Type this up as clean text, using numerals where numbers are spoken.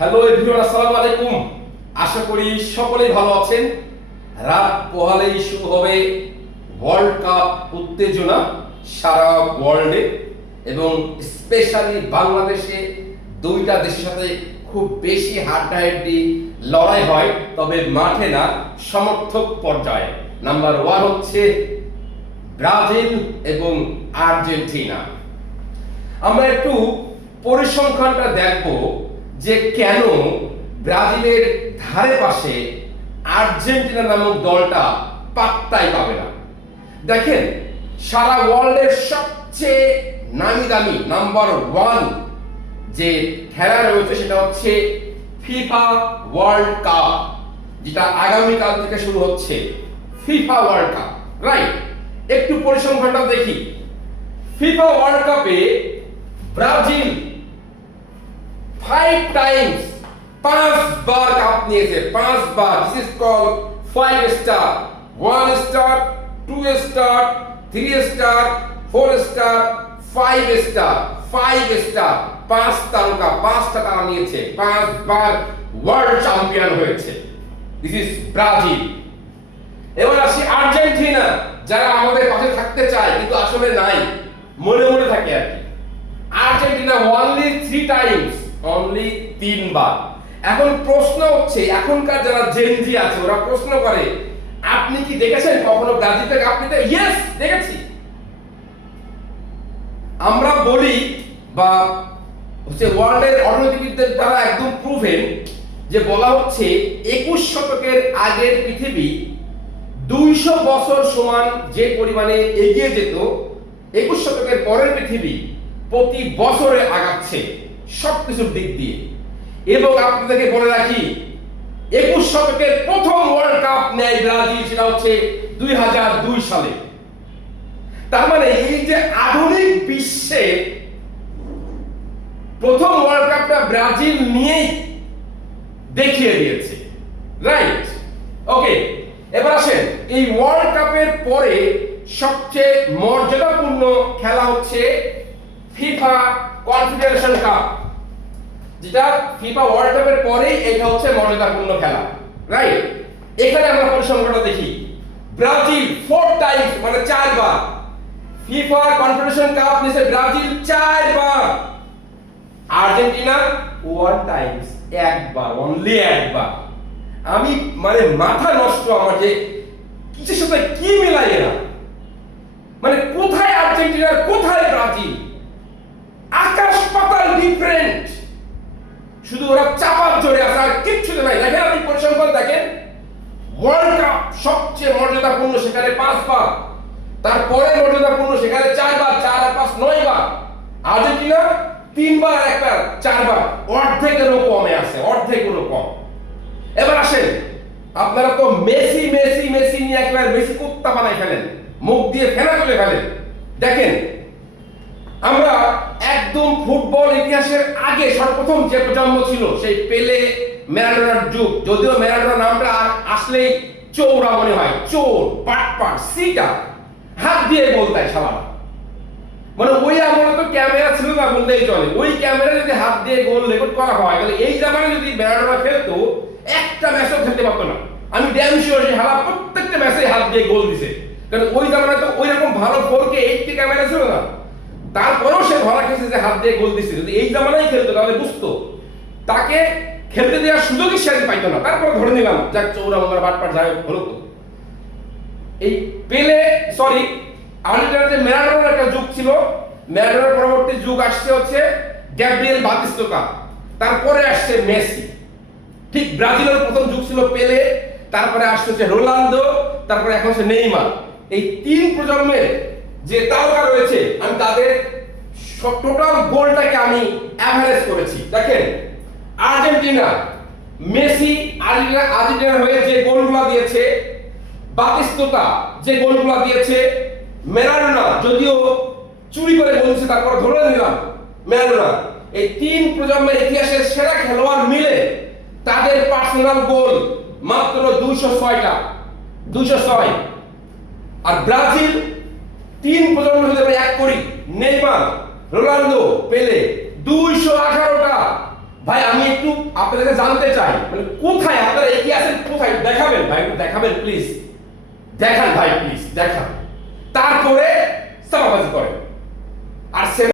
Hello everyone, আসসালামু আলাইকুম। আশা করি সকলেই ভালো আছেন। রাত পোহালেই শুরু হবে ওয়ার্ল্ড কাপ উত্তেজনা সারা ওয়ার্ল্ডে, এবং স্পেশালি বাংলাদেশে দুইটা দেশের সাথে খুব বেশি হাড্ডাহাড্ডি লড়াই হয়, তবে মাঠে না, সমর্থক পর্যায়ে। নাম্বার ওয়ান হচ্ছে ব্রাজিল এবং আর্জেন্টিনা। আমরা একটু পরিসংখ্যানটা দেখব যে কেন ব্রাজিলের ধারে পাশে আর্জেন্টিনা নামক দলটা পাত্তাই পাবে না। দেখেন, সারা ওয়ার্ল্ডের সবচেয়ে নামি দামি নাম্বার ওয়ান যে খেলা রয়েছে সেটা হচ্ছে ফিফা ওয়ার্ল্ড কাপ, যেটা আগামীকাল থেকে শুরু হচ্ছে। FIFA World Cup, right? একটু পরিসংখ্যানটা দেখি। ফিফা ওয়ার্ল্ড কাপে ব্রাজিল 5 টাইমস, 5 বার কাপ নিয়েছে, 5 বার। This is called 5 star, 1 star, 2 star, 3 star, 4 star, 5 star, 5 star, 5 তারকা, 5টা তারা নিয়েছে, 5 বার ওয়ার্ল্ড চ্যাম্পিয়ন হয়েছে। This is Brazil. এবার আসি আর্জেন্টিনা, যারা আমাদের পাশে থাকতে চায় কিন্তু আসলে নাই, মনে মনে থাকে আর কি। আর্জেন্টিনা অনলি 3 টাইমস, অনলি 3 বার। এখন প্রশ্ন হচ্ছে, এখনকার যারা জেনজি আছে ওরা প্রশ্ন করে, আপনি কি দেখেছেন কখনো ব্রাজিলকে কাপ নিতে? ইয়েস, দেখেছি। আমরা বলি বা হচ্ছে ওয়ার্ল্ডের অর্থনীতিবিদদের দ্বারা একদম প্রুভেন যে বলা হচ্ছে 21 শতকের আগের পৃথিবী 200 বছর সমান যে পরিমাণে এগিয়ে যেত, 21 শতকের পরের পৃথিবী প্রতি বছরে আগাচ্ছে সবকিছুর দিক দিয়ে। এবং আপনাদেরকে বলে রাখি, 21 শতকের প্রথম ওয়ার্ল্ড কাপ নেয় ব্রাজিল, সেটা হচ্ছে 2002 সালে। তার মানে এই যে আধুনিক বিশ্বে প্রথম ওয়ার্ল্ড কাপটা ব্রাজিল নিয়েই দেখিয়ে দিয়েছে, রাইট? ওকে, এবার আসেন, এই ওয়ার্ল্ড কাপের পরে সবচেয়ে মর্যাদাপূর্ণ খেলা হচ্ছে ফিফা কনফেডারেশন কাপ, যেটা ফিফা ওয়ার্ল্ড কাপের পরে এটা হচ্ছে মর্যাদাপূর্ণ খেলা, রাইট? এখানে আমরা পরিসংখ্যানটা দেখি। ব্রাজিল 4 টাইমস, মানে 4 বার ফিফা কনফেডারেশন কাপ নিছে ব্রাজিল 4 বার। আর্জেন্টিনা 1 টাইমস, 1 বার, অনলি 1 বার। আমি মানে মাথা নষ্ট আমার, যে কিছুর সাথে কি মেলাই এরা, মানে কোথায় আর্জেন্টিনা কোথায় ব্রাজিল, আকাশ পাতাল ডিফারেন্ট। শুধু ওরা চাপার জোরে আছে, আর কিচ্ছু নাই। দেখেন, আপনি পরিসংখ্যান দেখেন, ওয়ার্ল্ড কাপ সবচেয়ে মর্যাদাপূর্ণ সেখানে 5 বার, তারপরে মর্যাদাপূর্ণ সেখানে 4 বার, 4 আর 5 9 বার। আর্জেন্টিনা 3 বার আর 1 বার, 4 বার, অর্ধেকেরও কমে আছে, অর্ধেকেরও কম। এবার আসেন, আপনারা তো মেসি মেসি মেসি নিয়ে একেবারে মেসি কুত্তা বানাই ফেলেন, মুখ দিয়ে ফেনা তুলে ফেলেন। দেখেন, আমরা একদম ফুটবল ইতিহাসের আগে সর্বপ্রথম যে প্রজন্ম ছিল সেই পেলে ম্যারাডোনার যুগ। যদিও ম্যারাডোনা নামটা আসলেই চোরা মনে হয়, চোর, পাটপাট, সিটা, হাত দিয়ে বলতে হয় শালা। মানে ওই আমলে তো ক্যামেরা ছিল না বলতেই চলে। ওই ক্যামেরা যদি হাত দিয়ে গোল রেকর্ড করা হয়, তাহলে এই জামানায় যদি ম্যারাডোনা খেলতো একটা ম্যাচও খেলতে পারতো না। আমি ড্যাম শিওর যে হালা প্রত্যেকটা ম্যাচে হাত দিয়ে গোল দিছে, কারণ ওই জামানায় তো ওই রকম ভালো 4K 8K ক্যামেরা ছিল না। তারপরেও সে ধরা খেয়েছে যে হাত দিয়ে গোল দিচ্ছে। যদি এই জামানায় খেলতো তাহলে বুঝতো, তাকে খেলতে দেওয়ার সুযোগই সে পাইতো না। তারপর ধরে নিলাম যাক চৌরা মঙ্গলা বাটপাট যাই হলো। তো এই পেলে সরি আর্জেন্টিনার যে ম্যারাডোনার একটা যুগ ছিল, ম্যারাডোনার পরবর্তী যুগ আসছে হচ্ছে গ্যাব্রিয়েল বাতিস্তুতা, তারপরে আসছে মেসি। ঠিক ব্রাজিলের প্রথম যুগ ছিল পেলে, তারপরে আসছে হচ্ছে রোনালদো, তারপরে এখন হচ্ছে নেইমার। এই 3 প্রজন্মের যে তারকা রয়েছে, আমি তাদের টোটাল গোলটাকে আমি অ্যাভারেজ করেছি। দেখেন, আর্জেন্টিনা মেসি আর্জেন্টিনার হয়ে যে গোলগুলো দিয়েছে, বাতিস্তুতা যে গোলগুলো দিয়েছে, ম্যারাডোনা যদিও চুরি করে গোল দিয়েছে, তারপর ধরে নিলাম ম্যারাডোনা। এই 3 প্রজন্মের ইতিহাসের সেরা খেলোয়াড় মিলে তাদের পার্সোনাল গোল মাত্র 206টা, 206। আর ব্রাজিল 3 প্রজন্ম যদি আমরা এক করি, নেইমার, রোনালদো, পেলে 218টা। ভাই আমি একটু আপনাদের জানতে চাই মানে কোথায় আপনারা এগিয়ে আছেন, কোথায় দেখাবেন ভাই, একটু দেখাবেন প্লিজ, দেখান ভাই প্লিজ দেখান।